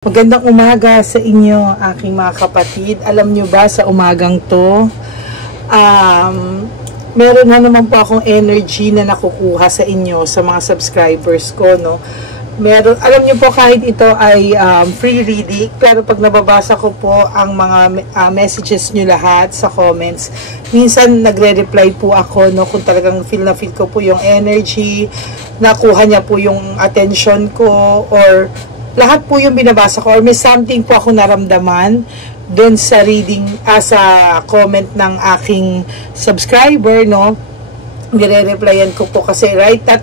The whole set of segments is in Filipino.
Magandang umaga sa inyo, aking mga kapatid. Alam nyo ba sa umagang to, meron na naman po akong energy na nakukuha sa inyo, sa mga subscribers ko, no? Alam nyo po, kahit ito ay free reading, pero pag nababasa ko po ang mga messages nyo lahat sa comments, minsan nagre-reply po ako, no? Kung talagang feel na feel ko po yung energy, nakuha niya po yung attention ko, or lahat po yung binabasa ko, or may something po ako naramdaman dun sa reading, sa comment ng aking subscriber, no? Nire-replyan ko po kasi right at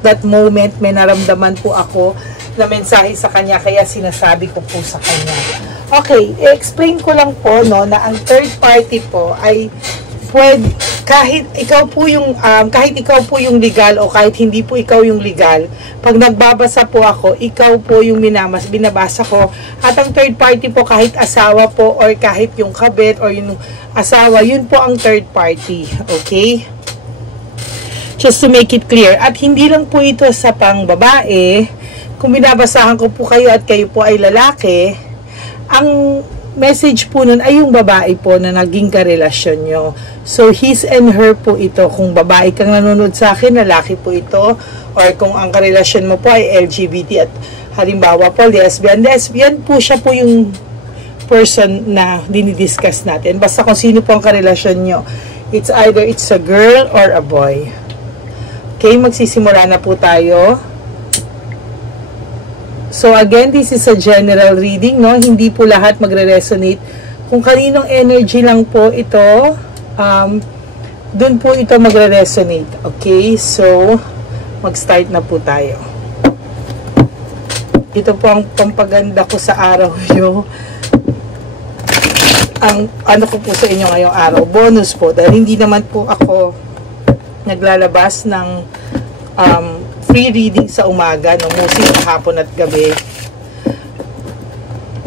that moment may naramdaman po ako na mensahe sa kanya, kaya sinasabi ko po sa kanya. Okay, i-explain ko lang po, no, na ang third party po ay pwede, kahit ikaw po yung legal o kahit hindi po ikaw yung legal, pag nagbabasa po ako, ikaw po yung binabasa ko. At ang third party po, kahit asawa po or kahit yung kabit or yung asawa, yun po ang third party. Okay? Just to make it clear. At hindi lang po ito sa pang babae. Kung binabasahan ko po kayo at kayo po ay lalaki, ang message po nun ay yung babae po na naging karelasyon nyo. So, his and her po ito. Kung babae kang nanonood sa akin, lalaki po ito. Or kung ang karelasyon mo po ay LGBT at halimbawa po, lesbian. Lesbian po siya po yung person na dinidiscuss natin. Basta kung sino po ang karelasyon nyo. It's either it's a girl or a boy. Okay, magsisimula na po tayo. So again, this is a general reading, no? Hindi po lahat magre-resonate. Kung kaninong energy lang po ito, dun po ito magre-resonate. Okay, so mag-start na po tayo. Ito po ang pampaganda ko sa araw nyo. Ang ano ko po sa inyo ngayong araw, bonus po, dahil hindi naman po ako naglalabas ng free reading sa umaga, no, mostly sa hapon at gabi.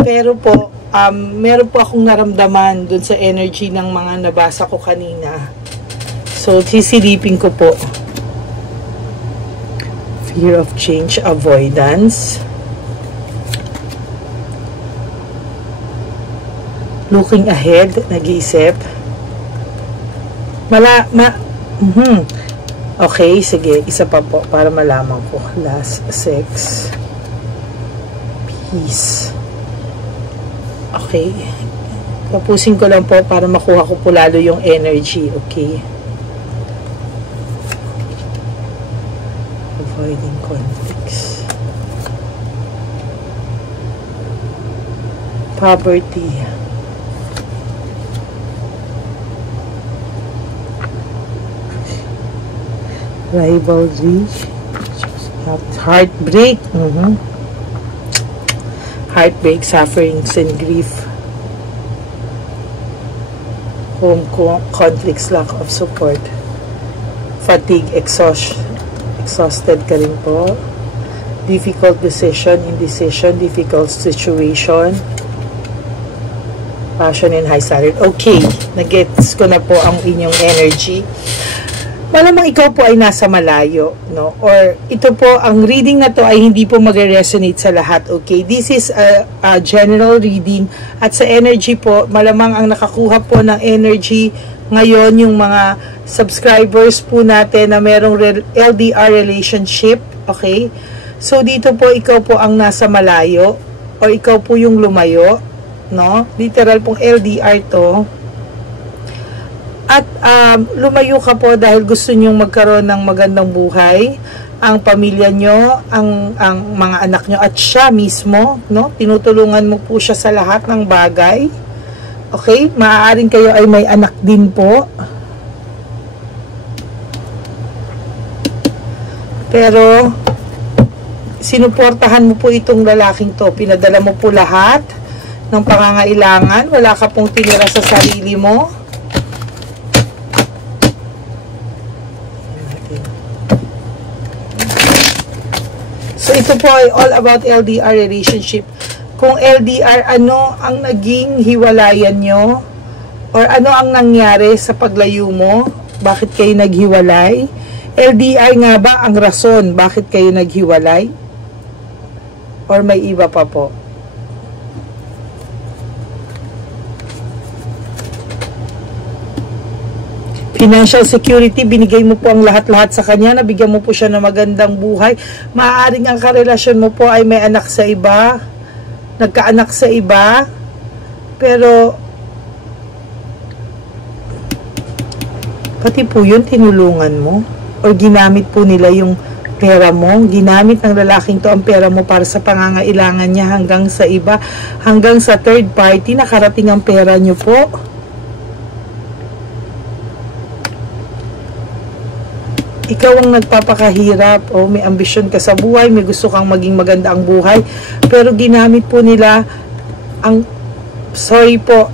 Pero po, meron po akong naramdaman dun sa energy ng mga nabasa ko kanina. So, sisilipin ko po. Fear of change, avoidance. Looking ahead, nag-iisip. Okay, sige, isa pa po para malaman ko. Last, sex, peace. Okay. Tapusin ko lang po para makuha ko po lalo yung energy, okay? Avoiding conflicts. Poverty. Rivalry, heartbreak, heartbreak, sufferings and grief, home conflicts, lack of support, fatigue, exhausted ka rin po, difficult decision, indecision, difficult situation, passion and high salary. Okay, nag-gets ko na po ang inyong energy. Malamang ikaw po ay nasa malayo, no? Or ito po, ang reading na to ay hindi po magre-resonate sa lahat, okay? This is a general reading at sa energy po, malamang ang nakakuha po ng energy ngayon yung mga subscribers po natin na merong LDR relationship, okay? So dito po, ikaw po ang nasa malayo or ikaw po yung lumayo, no? Literal pong LDR to. At lumayo ka po dahil gusto nyong magkaroon ng magandang buhay, ang pamilya nyo, ang mga anak nyo, at siya mismo, no? Tinutulungan mo po siya sa lahat ng bagay. Okay? Maaaring kayo ay may anak din po. Pero, sinuportahan mo po itong lalaking to. Pinadala mo po lahat ng pangangailangan. Wala ka pong tinira sa sarili mo. So, ito po ay all about LDR relationship. Kung LDR, ano ang naging hiwalayan nyo? Or ano ang nangyari sa paglayo mo? Bakit kayo naghiwalay? LDR nga ba ang rason bakit kayo naghiwalay? Or may iba pa po? Financial security, binigay mo po ang lahat-lahat sa kanya, nabigyan mo po siya ng magandang buhay. Maaaring ang karelasyon mo po ay may anak sa iba, nagkaanak sa iba, pero pati po yun tinulungan mo, o ginamit po nila yung pera mo, ginamit ng lalaking to ang pera mo para sa pangangailangan niya hanggang sa iba, hanggang sa third party, nakarating ang pera niyo po. Ikaw ang nagpapakahirap, o may ambisyon ka sa buhay, may gusto kang maging maganda ang buhay, pero ginamit po nila ang, sorry po,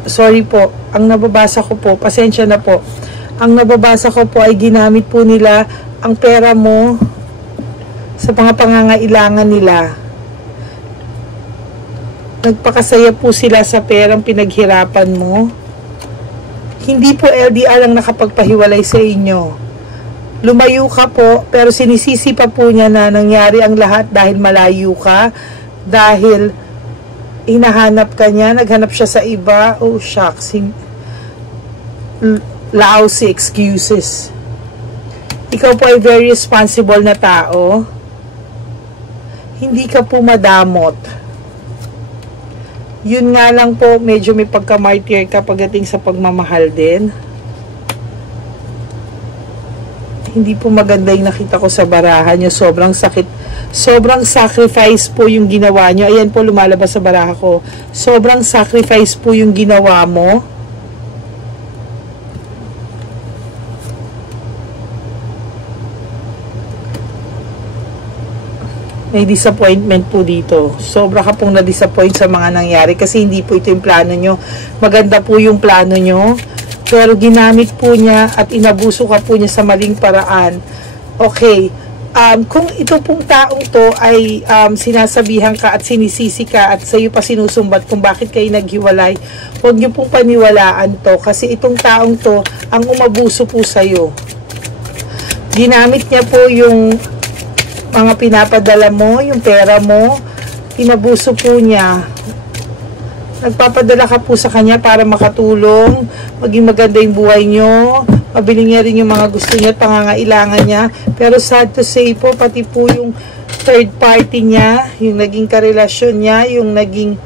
ang nababasa ko po, pasensya na po, ang nababasa ko po ay ginamit po nila ang pera mo sa mga pangangailangan nila. Nagpakasaya po sila sa perang pinaghirapan mo. Hindi po LDR ang nakapagpahiwalay sa inyo. Lumayo ka po, pero sinisisi pa po niya na nangyari ang lahat dahil malayo ka, dahil hinahanap ka niya, naghanap siya sa iba. Oh shucks, lousy excuses. Ikaw po ay very responsible na tao. Hindi ka po madamot. Yun nga lang po, medyo may pagka-martyr ka pagdating sa pagmamahal din. Hindi po maganda yung nakita ko sa baraha nyo. Sobrang sakit. Sobrang sacrifice po yung ginawa nyo. Ayan po, lumalabas sa baraha ko. Sobrang sacrifice po yung ginawa mo. May disappointment po dito. Sobra ka pong na-disappoint sa mga nangyari kasi hindi po ito yung plano nyo. Maganda po yung plano nyo. Pero ginamit po niya at inabuso ka po niya sa maling paraan. Okay, kung ito pong taong to ay sinasabihan ka at sinisisi ka at sa iyo pa sinusumbat kung bakit kayo naghiwalay, huwag niyo pong paniwalaan to kasi itong taong to ang umabuso po sa iyo. Ginamit niya po yung mga pinapadala mo, yung pera mo, inabuso po niya. Nagpapadala ka po sa kanya para makatulong, maging maganda yung buhay nyo, mabili niya rin yung mga gusto niya at pangangailangan niya. Pero sad to say po, pati po yung third party niya, yung naging karelasyon niya, yung naging,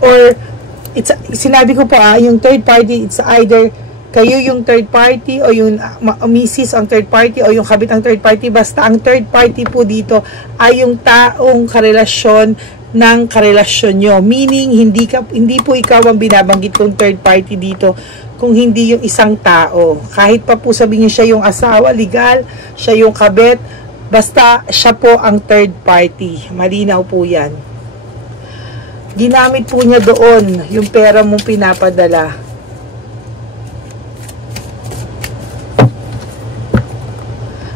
or, sinabi ko po yung third party, it's either kayo yung third party, o yung misis ang third party, o yung kabit ang third party. Basta ang third party po dito ay yung taong karelasyon ng karelasyon nyo. Meaning, hindi po ikaw ang binabanggit kong third party dito, kung hindi yung isang tao. Kahit pa po sabihin siya yung asawa, legal, siya yung kabet, basta siya po ang third party. Malinaw po yan. Ginamit po niya doon yung pera mong pinapadala.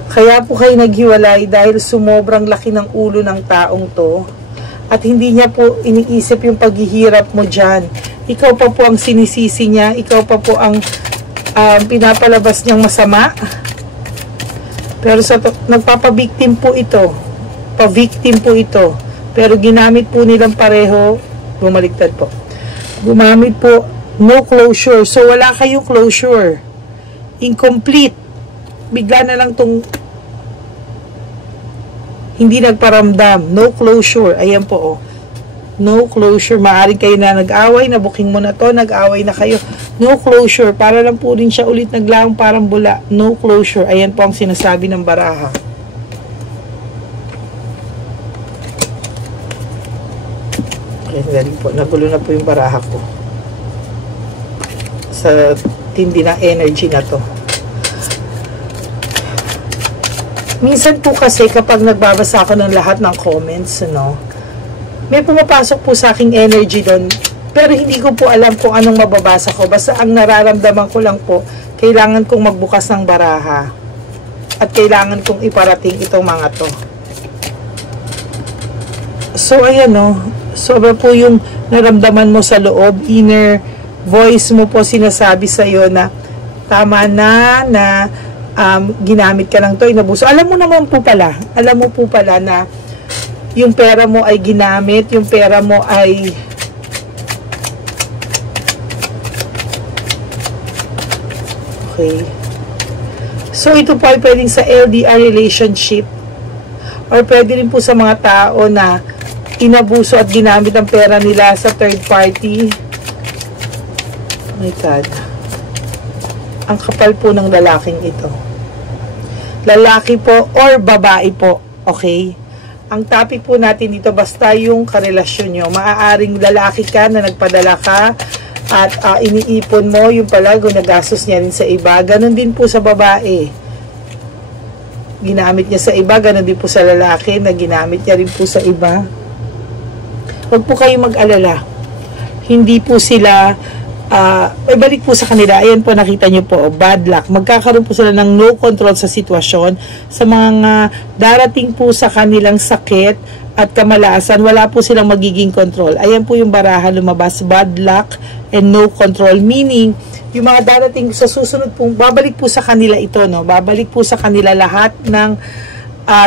Kaya po kayo naghiwalay dahil sumobrang laki ng ulo ng taong to. At hindi niya po iniisip yung paghihirap mo dyan. Ikaw pa po ang sinisisi niya. Ikaw pa po ang pinapalabas niyang masama. Pero nagpapabiktim po ito. Pa-victim po ito. Pero ginamit po nilang pareho. Bumaliktad po. Gumamit po, no closure. So wala kayong closure. Incomplete. Bigla na lang tong hindi nagparamdam. No closure. Ayan po, oh. No closure. Maaring kayo na nag-away, nabuking mo na to, nag-away na kayo. No closure. Para lang po rin siya ulit naglaong parang bula. No closure. Ayan po ang sinasabi ng baraha. Okay, galing po. Nagulo na po yung baraha ko. Sa tindi ng energy na to. Minsan po kasi kapag nagbabasa ako ng lahat ng comments, may pumapasok po sa aking energy doon. Pero hindi ko po alam kung anong mababasa ko. Basta ang nararamdaman ko lang po, kailangan kong magbukas ng baraha. At kailangan kong iparating itong mga to. So, ayan sobra po yung naramdaman mo sa loob. Inner voice mo po sinasabi sa'yo na tama na ginamit ka lang to, inabuso. Alam mo po pala na yung pera mo ay ginamit, yung pera mo ay okay. So, ito po ay pwedeng sa LDR relationship or pwede rin po sa mga tao na inabuso at ginamit ang pera nila sa third party. Oh my God. Ang kapal po ng lalaking ito. Lalaki po or babae po. Okay? Ang topic po natin dito, basta yung karelasyon nyo. Maaaring lalaki ka na nagpadala ka at iniipon mo, yung pala gunagastos niya rin sa iba. Ganon din po sa babae. Ginamit niya sa iba, ganon din po sa lalaki na ginamit niya rin po sa iba. Huwag po kayong mag-alala. Hindi po sila balik po sa kanila. Ayan po, nakita nyo po, bad luck. Magkakaroon po sila ng no control sa sitwasyon. Sa mga darating po sa kanilang sakit at kamalasan, wala po silang magiging control. Ayan po yung baraha lumabas, bad luck and no control. Meaning, yung mga darating sa susunod po, babalik po sa kanila ito, no? Babalik po sa kanila lahat ng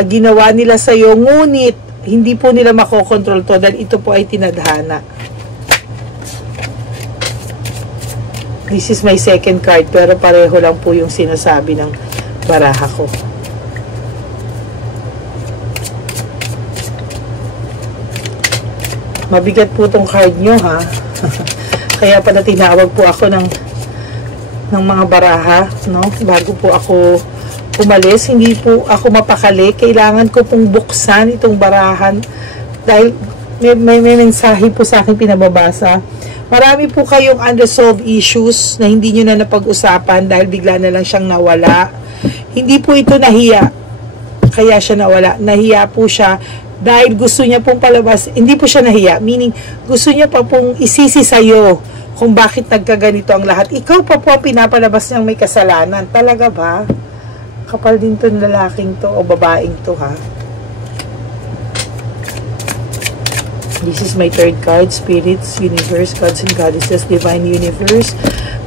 ginawa nila sa iyo, ngunit hindi po nila makokontrol to dahil ito po ay tinadhana. This is my second card, pero pareho lang po yung sinasabi ng baraha ko. Mabigat po tong card nyo, ha? Kaya pala tinawag po ako ng mga baraha, no? Bago po ako umalis, hindi po ako mapakali. Kailangan ko pong buksan itong barahan dahil may mensahe po sa akin pinababasa. Marami po kayong unresolved issues na hindi nyo na napag-usapan dahil bigla na lang siyang nawala. Hindi po ito nahiya. Kaya siya nawala. Nahiya po siya dahil gusto niya pong palabas. Hindi po siya nahiya. Meaning, gusto niya pa pong isisi sa'yo kung bakit nagkaganito ang lahat. Ikaw pa po ang pinapalabas niyang may kasalanan. Talaga ba? Kapal din to ng lalaking to o babaeng to, ha? This is my third card, Spirits, Universe, Gods and Goddesses, Divine Universe.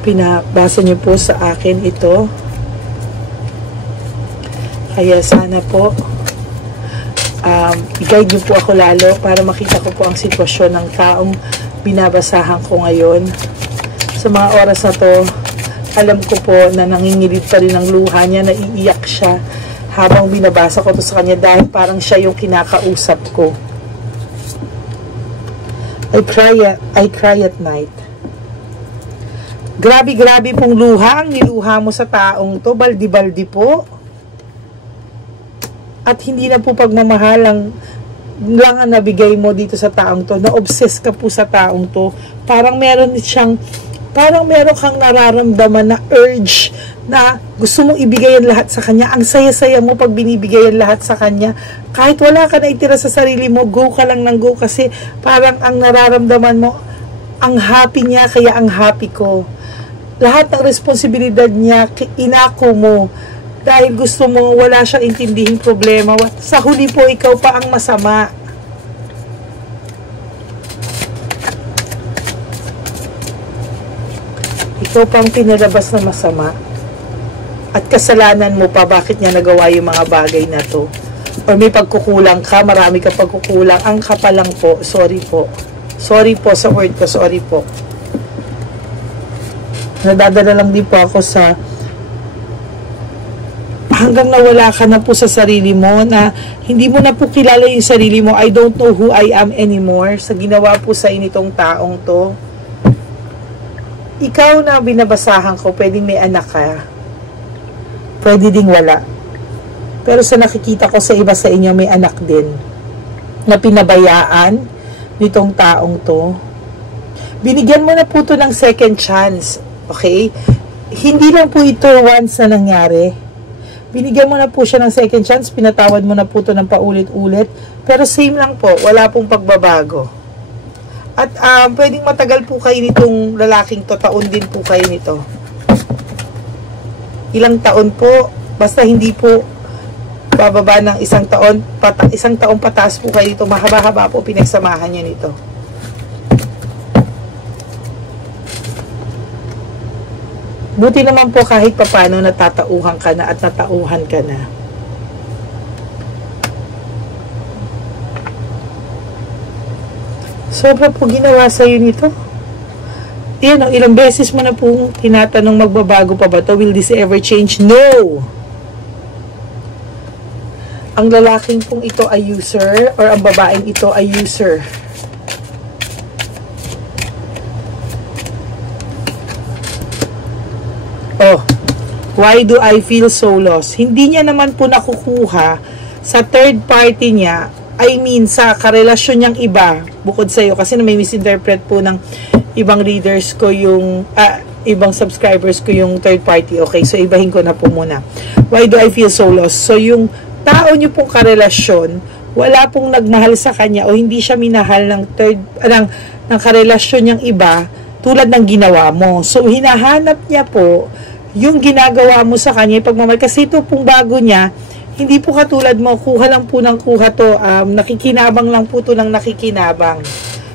Pinabasa niyo po sa akin ito. Kaya sana po, i-guide niyo po ako lalo para makita ko po ang sitwasyon ng taong binabasahan ko ngayon. Sa mga oras na to, alam ko po na nangingilid pa rin ang luha niya, naiiyak siya habang binabasa ko to sa kanya dahil parang siya yung kinakausap ko. I cry at night. Grabe pong luha ang niluha mo sa taong to. Baldi-baldi po. At hindi na po pagmamahal lang ang nabigay mo dito sa taong to. Na-obsess ka po sa taong to. Parang meron kang nararamdaman na urge na gusto mong ibigay ang lahat sa kanya. Ang saya-saya mo pag binibigay ang lahat sa kanya. Kahit wala ka na itira sa sarili mo, go ka lang ng go kasi parang ang nararamdaman mo, ang happy niya, kaya ang happy ko. Lahat ng responsibilidad niya, inako mo. Dahil gusto mo, wala siyang intindihing problema. Sa huli po, ikaw pa ang masama. Ikaw pang pinalabas na masama. At kasalanan mo pa bakit niya nagawa yung mga bagay na to. Or may pagkukulang ka, marami ka pagkukulang. Ang kapalang po, sorry po. Sorry po sa word ko, sorry po. Nadadala lang din po ako sa hanggang nawala ka na po sa sarili mo na hindi mo na po kilala yung sarili mo. I don't know who I am anymore. Sa ginawa po sa initong taong to. Ikaw na binabasahan ko, pwedeng may anak ka. Pwede ding wala. Pero sa nakikita ko sa iba sa inyo, may anak din. Na pinabayaan nitong taong to. Binigyan mo na po to ng second chance. Okay? Hindi lang po ito once na nangyari. Binigyan mo na po siya ng second chance. Pinatawad mo na po to ng paulit-ulit. Pero same lang po. Wala pong pagbabago. At pwedeng matagal po kayo nitong lalaking to. Taon din po kayo nito. Ilang taon po, basta hindi po bababa ng isang taong pataas po kayo nito, mahaba-haba po pinagsamahan nyo nito. Buti naman po kahit papano natatauhan ka na at natauhan ka na. Sobra po ginawa sa'yo nito. Yan, ilang beses mo na po tinatanong magbabago pa ba to? Will this ever change? No! Ang lalaking pong ito ay user or ang babaeng ito ay user. Oh, why do I feel so lost? Hindi niya naman po nakukuha sa third party niya. I mean, sa karelasyon niyang iba, bukod sa iyo, kasi na may misinterpret po ng ibang readers ko yung, ibang subscribers ko yung third party. Okay, so ibahin ko na po muna. Why do I feel so lost? So, yung tao niyo pong karelasyon, wala pong nagmahal sa kanya o hindi siya minahal ng ng karelasyon niyang iba, tulad ng ginawa mo. So, hinahanap niya po yung ginagawa mo sa kanya, pagmamahal. Kasi ito pong bago niya, hindi po katulad mo, kuha lang po ng kuha to, nakikinabang lang po to ng nakikinabang.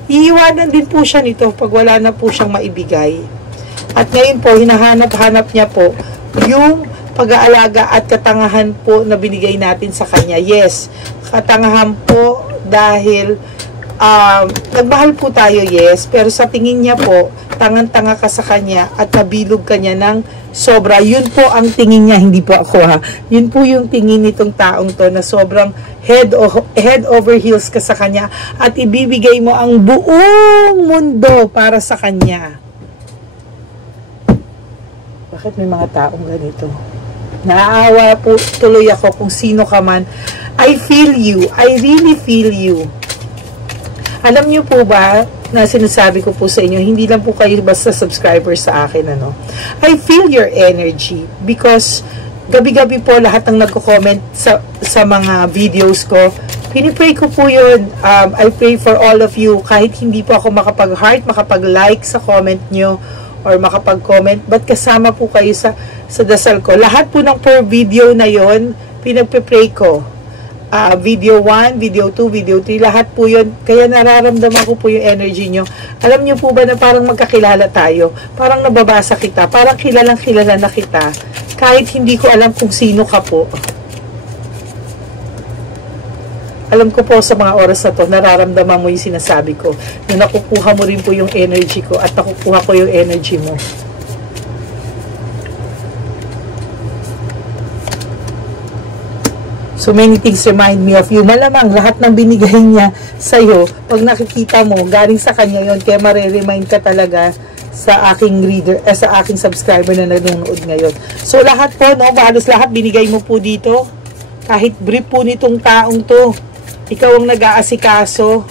Iiwanan din po siya nito pag wala na po siyang maibigay. At ngayon po, hinahanap-hanap niya po yung pag-aalaga at katangahan po na binigay natin sa kanya. Yes, katangahan po dahil nagmahal po tayo, yes, pero sa tingin niya po, tangan-tanga ka sa kanya at nabilog ka niya ng sobra. Yun po ang tingin niya, hindi po ako ha. Yun po yung tingin nitong taong to na sobrang head over heels ka sa kanya at ibibigay mo ang buong mundo para sa kanya. Bakit may mga taong ganito? Naaawa po tuloy ako kung sino ka man. I feel you. I really feel you. Alam niyo po ba, na sinasabi ko po sa inyo, hindi lang po kayo basta subscriber sa akin, ano. I feel your energy because gabi-gabi po lahat ng nagko-comment sa mga videos ko, pinipray ko po yun. I pray for all of you, kahit hindi po ako makapag-heart, makapag-like sa comment nyo, or makapag-comment, but kasama po kayo sa dasal ko. Lahat po ng per video na yon pinagpipray ko. Video 1, video 2, video 3, lahat po yun. Kaya nararamdaman ko po yung energy nyo. Alam nyo po ba na parang magkakilala tayo? Parang nababasa kita. Parang kilalang kilala na kita. Kahit hindi ko alam kung sino ka po. Alam ko po sa mga oras na to, nararamdaman mo yung sinasabi ko. Na nakukuha mo rin po yung energy ko at nakukuha ko yung energy mo. So many things remind me of you. Malamang lahat ng binigay niya sa'yo, pag nakikita mo, galing sa kanya yon, kaya mariremind ka talaga sa aking reader, sa aking subscriber na nanonood ngayon. So lahat po, no, halos lahat binigay mo po dito. Kahit brief po nitong taong to, ikaw ang nag-aasikaso,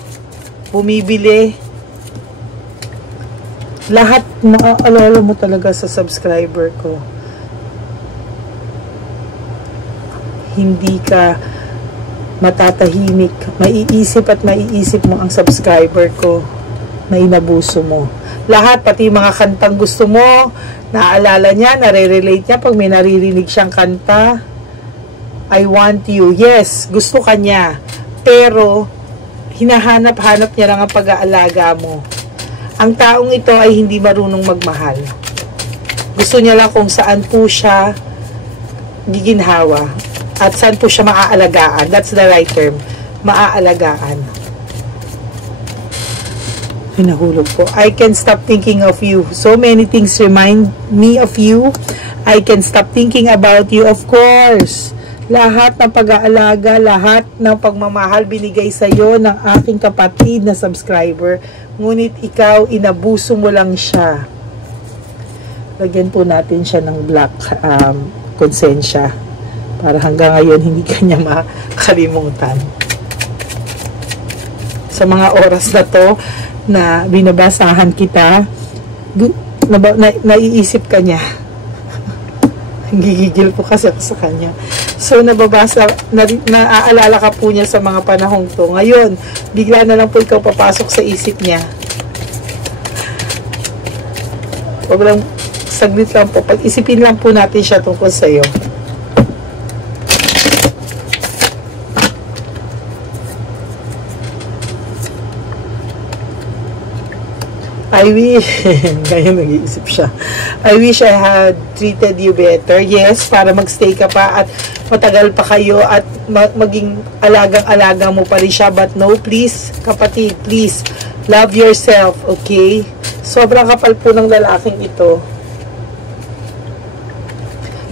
bumibili. Lahat, maaalala mo talaga sa subscriber ko. Hindi ka matatahimik. Maiisip at maiisip mo ang subscriber ko na inabuso mo. Lahat, pati mga kantang gusto mo, naaalala niya, nare-relate niya pag may naririnig siyang kanta. I want you. Yes, gusto ka niya. Pero, hinahanap-hanap niya lang ang pag-aalaga mo. Ang taong ito ay hindi marunong magmahal. Gusto niya lang kung saan po siya giginhawa. At saan po siya maaalagaan. That's the right term. Maaalagaan. Hinahulog po. I can stop thinking of you. So many things remind me of you. I can stop thinking about you. Of course. Lahat ng pag-aalaga, lahat ng pagmamahal binigay sa iyo ng aking kapatid na subscriber. Ngunit ikaw, inabuso mo lang siya. Lagyan po natin siya ng black konsensya. Para hanggang ngayon, hindi kanya makalimutan. Sa mga oras na to, na binabasahan kita, naiisip ka niya. Gigigil po kasi ako sa kanya. So, naaalala ka po niya sa mga panahong to. Ngayon, bigla na lang po ikaw papasok sa isip niya. Huwag lang, saglit lang po. Pag-isipin lang po natin siya tungkol sa iyo. I wish, ngayon nag-iisip siya. I wish I had treated you better. Yes, para magstay ka pa at matagal pa kayo at maging alagang-alaga mo pa rin siya. But no, please, kapatid, please, Love yourself, okay? Sobrang kapal po ng lalaking ito.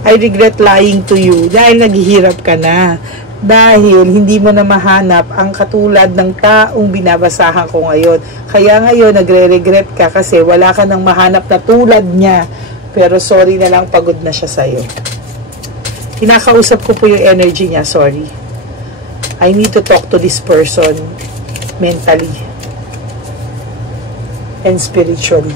I regret lying to you dahil naghihirap ka na. Dahil hindi mo na mahanap ang katulad ng taong binabasahan ko ngayon. Kaya ngayon nagre-regret ka kasi wala ka nang mahanap na tulad niya. Pero sorry na lang, pagod na siya sa'yo. Kinakausap ko po yung energy niya, sorry. I need to talk to this person mentally and spiritually.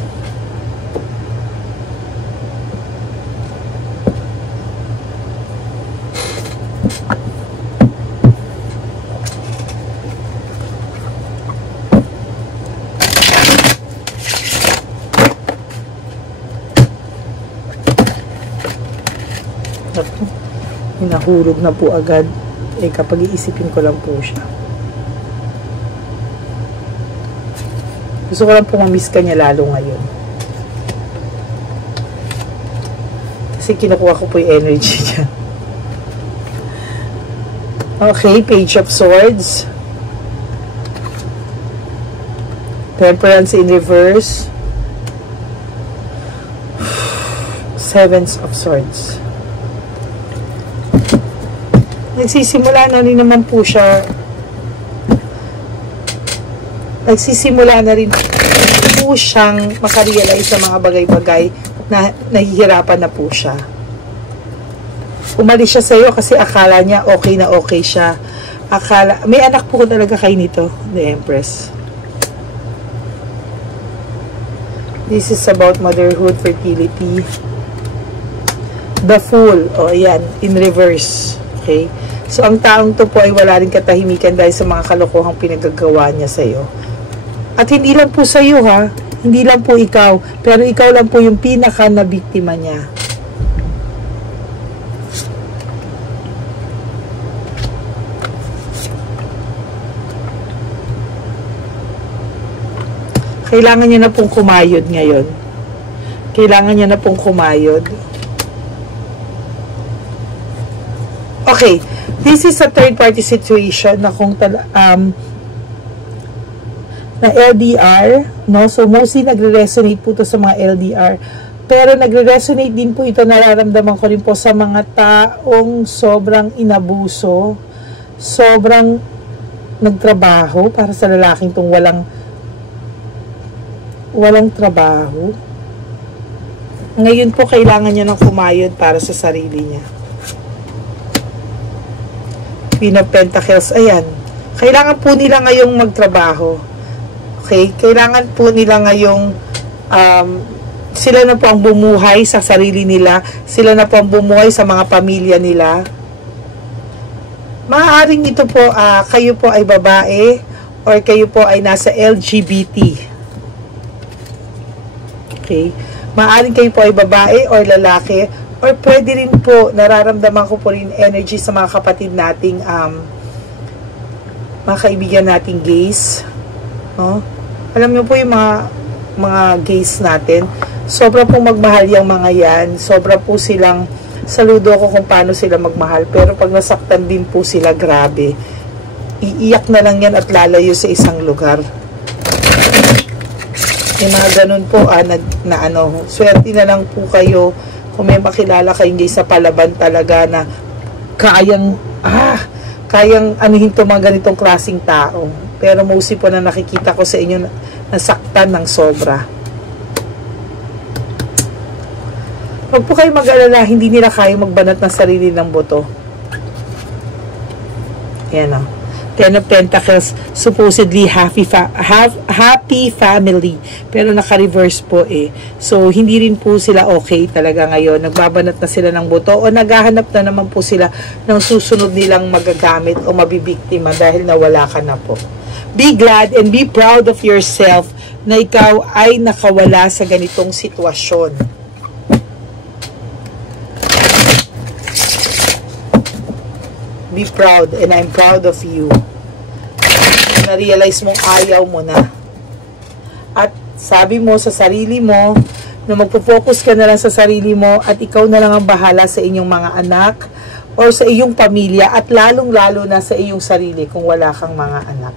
Nahulog na po agad. Kapag iisipin ko lang po siya. Gusto ko lang po ma-miss ka niya lalo ngayon. Kasi kinukuha ko po yung energy niya. Okay, Page of Swords. Temperance in reverse. Sevens of Swords. Nagsisimula na rin naman po siya. Nagsisimula na rin po siyang makarealize sa mga bagay-bagay na nahihirapan na po siya. Umalis siya sa iyo kasi akala niya okay na okay siya. May anak po talaga kayo nito, the Empress. This is about motherhood, fertility. The Fool, ayan, in reverse. Okay? So, ang taong to po ay wala rin katahimikan dahil sa mga kalokohang pinagagawa niya sa iyo. At hindi lang po sa iyo, ha? Hindi lang po ikaw. Pero ikaw lang po yung pinaka na biktima niya. Kailangan niya na pong kumayod ngayon. Kailangan niya na pong kumayod. Okay. This is a third-party situation na kung na LDR, no? So, mostly nagre-resonate po ito sa mga LDR. Pero nagre-resonate din po ito, nararamdaman ko rin po sa mga taong sobrang inabuso, sobrang nagtrabaho para sa lalaking tong walang trabaho. Ngayon po, kailangan niya ng kumayod para sa sarili niya. Queen of Pentacles, ayan. Kailangan po nila ngayong magtrabaho. Okay? Kailangan po nila ngayong sila na po ang bumuhay sa sarili nila. Sila na po ang bumuhay sa mga pamilya nila. Maaaring ito po, kayo po ay babae or kayo po ay nasa LGBT. Okay? Maaaring kayo po ay babae or lalaki. Or pwede rin po, nararamdaman ko po rin energy sa mga kapatid nating, mga kaibigan nating gays. No? Alam niyo po yung mga gays natin, sobra pong magmahal yung mga yan. Sobra po silang, saludo ko kung paano sila magmahal. Pero pag nasaktan din po sila, grabe. Iiyak na lang yan at lalayo sa isang lugar. Yung mga ganun po, swerte na lang po kayo kung may makilala kayong gays sa palaban talaga na kayang anuhin to mga ganitong klaseng tao. Pero mostly po na nakikita ko sa inyo nasaktan ng sobra. Huwag po kayo mag-alala, hindi nila kaya magbanat ng sarili ng buto. Yan o. Ten of Pentacles, supposedly happy family. Pero naka-reverse po eh. So, hindi rin po sila okay talaga ngayon. Nagbabanat na sila ng buto o naghahanap na naman po sila ng susunod nilang magagamit o mabibiktima dahil nawala ka na po. Be glad and be proud of yourself na ikaw ay nakawala sa ganitong sitwasyon. Be proud and I'm proud of you. Na-realize mong ayaw mo na. At sabi mo sa sarili mo na magpo-focus ka na lang sa sarili mo at ikaw na lang ang bahala sa inyong mga anak or sa iyong pamilya at lalong-lalo na sa iyong sarili kung wala kang mga anak.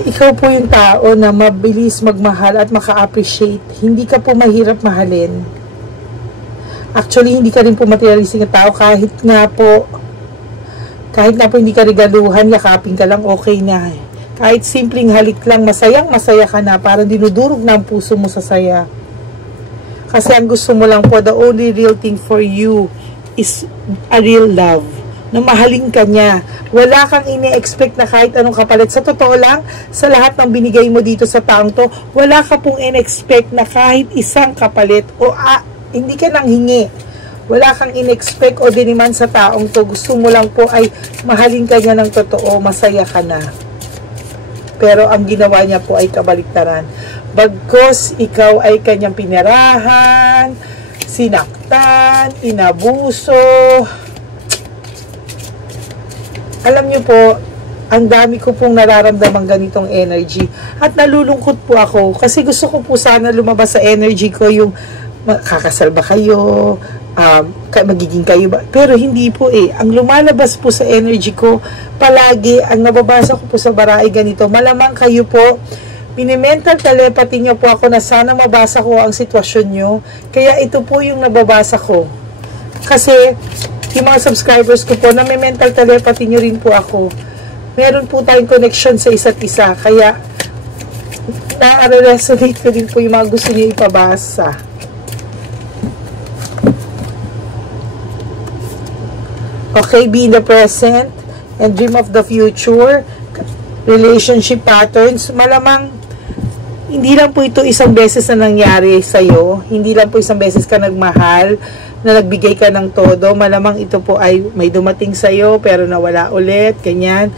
ikaw po yung tao na mabilis magmahal at maka-appreciate. Hindi ka po mahirap mahalin. Actually, hindi ka rin po materialistic na tao kahit nga po hindi ka regaluhan, yakapin ka lang, okay na. Kahit simpleng halik lang, masaya ka na, parang dinudurog na ang puso mo sa saya. Kasi ang gusto mo lang po, the only real thing for you is a real love. Na mahalin ka niya. Wala kang ini-expect na kahit anong kapalit. Sa totoo lang, sa lahat ng binigay mo dito sa taong to, wala ka pong in-expect na kahit isang kapalit o hindi ka nang hingi. Wala kang in-expect o diniman sa taong to. Gusto mo lang po ay mahalin ka niya ng totoo, masaya ka na. Pero ang ginawa niya po ay kabaliktaran. Bagkos ikaw ay kanyang pinirahan, sinaktan, inabuso. Alam niyo po, ang dami ko pong nararamdamang ganitong energy. At nalulungkot po ako kasi gusto ko po sana lumabas sa energy ko yung kakasal ba kayo, magiging kayo ba? Pero hindi po eh. Ang lumalabas po sa energy ko, palagi, ang nababasa ko po sa barai ganito, malamang kayo po, mini-mental telepathy niyo po ako na sana mabasa ko ang sitwasyon niyo. Kaya ito po yung nababasa ko. Kasi, yung mga subscribers ko po, na may mental telepathy nyo rin po ako. Meron po tayong connection sa isa't isa. Kaya, na-resonate ko din po yung mga gusto nyo ipabasa. Okay, be in the present and dream of the future. Relationship patterns. Malamang, hindi lang po ito isang beses na nangyari sa'yo. Hindi lang po isang beses ka nagmahal, na nagbigay ka ng todo. Malamang ito po ay may dumating sa'yo pero nawala ulit, ganyan.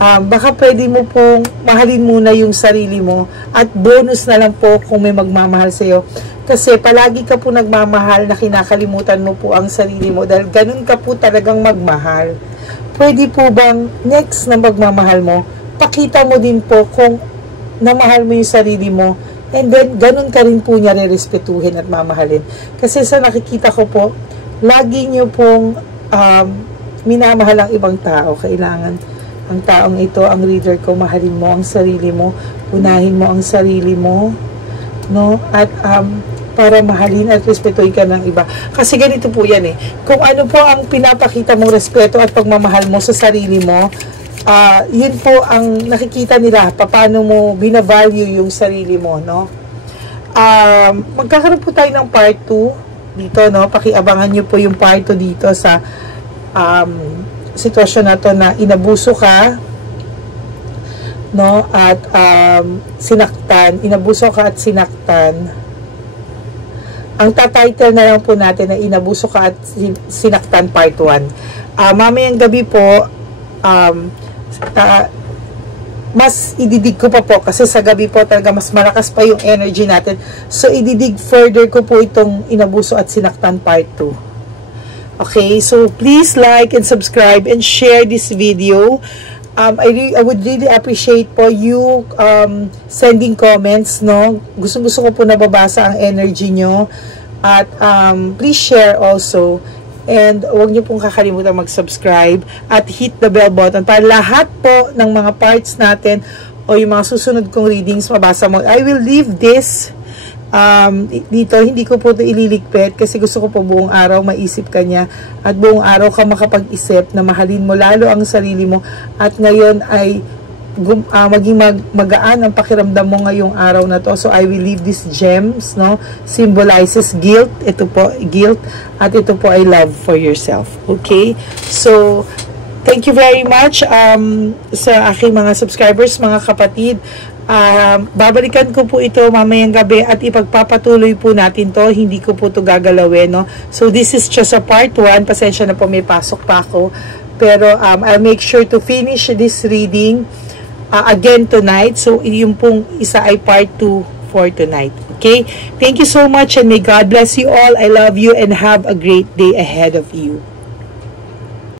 Baka pwede mo pong mahalin muna yung sarili mo at bonus na lang po kung may magmamahal sa'yo. Kasi palagi ka po nagmamahal na kinakalimutan mo po ang sarili mo dahil ganun ka po talagang magmahal. Pwede po bang next na magmamahal mo, pakita mo din po kung namahal mo yung sarili mo. And then, ganun ka rin po niya re-respetuhin at mamahalin. Kasi sa nakikita ko po, lagi niyo pong minamahal ang ibang tao. Kailangan ang taong ito, ang reader ko, mahalin mo ang sarili mo, unahin mo ang sarili mo, no? At para mahalin at respetuhin ka ng iba. Kasi ganito po yan eh. Kung ano po ang pinapakita mong respeto at pagmamahal mo sa sarili mo, yun po ang nakikita nila, paano mo binavalue yung sarili mo, no? Magkakaroon po tayo ng part 2 dito, no? Pakiabangan nyo po yung part 2 dito sa sitwasyon na to na inabuso ka, no? At inabuso ka at sinaktan. Ang tatitle na lang po natin na inabuso ka at sinaktan part 1. Mamayang gabi po, mas ididig ko pa po kasi sa gabi po talaga mas malakas pa yung energy natin, so ididig further ko po itong inabuso at sinaktan part 2. Okay, so please like and subscribe and share this video. I would really appreciate po you sending comments, no? Gusto ko po nababasa ang energy nyo at please share also. And huwag niyo pong kakalimutan mag-subscribe at hit the bell button para lahat po ng mga parts natin o yung mga susunod kong readings mabasa mo. I will leave this dito. Hindi ko po ito ililigpit kasi gusto ko po buong araw maisip ka niya at buong araw ka makapag-isip na mahalin mo lalo ang sarili mo at ngayon ay maging magaan ang pakiramdam mo ngayong araw na to. So I will leave these gems, no? Symbolizes guilt. Ito po, guilt. At ito po ay love for yourself. Okay? So, thank you very much sa aking mga subscribers, mga kapatid. Babalikan ko po ito mamayang gabi at ipagpapatuloy po natin to. Hindi ko po ito gagalawin, no? So, this is just a part 1. Pasensya na po, may pasok pa ako. Pero, I'll make sure to finish this reading again tonight. So, yung pong isa ay part 2 for tonight. Okay? Thank you so much and may God bless you all. I love you and have a great day ahead of you.